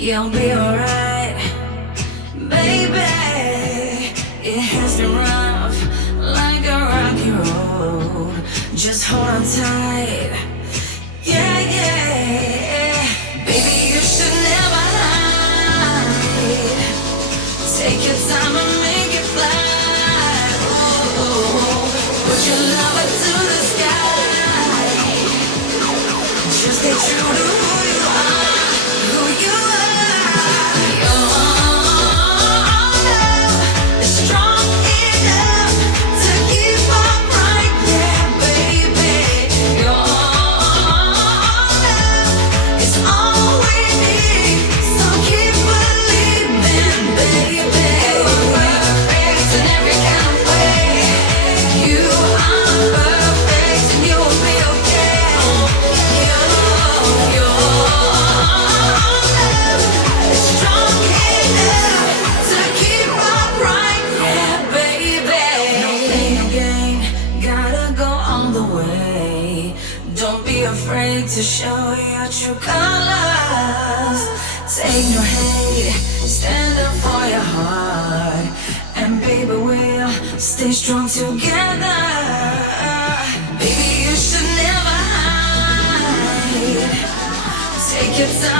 you'll be alright, baby. It has been rough, like a rocky road. Just hold on tight, yeah, yeah. Baby, you should never hide. Take your time and make it fly. Put your lover to the sky. Just stay true to who you are, who you are. Your love is strong enough to keep on right, yeah, baby. Your love is all we need, so keep believing, baby. You're perfect in every kind of way. You are perfect and you'll be okay. Your love is strong enough to keep up right, yeah, baby. No pain, no gain, gotta go all the way. Don't be afraid to show your true colors. Take no hate, stand up for your heart, and baby, we'll stay strong together. Baby, you should never hide. Take your time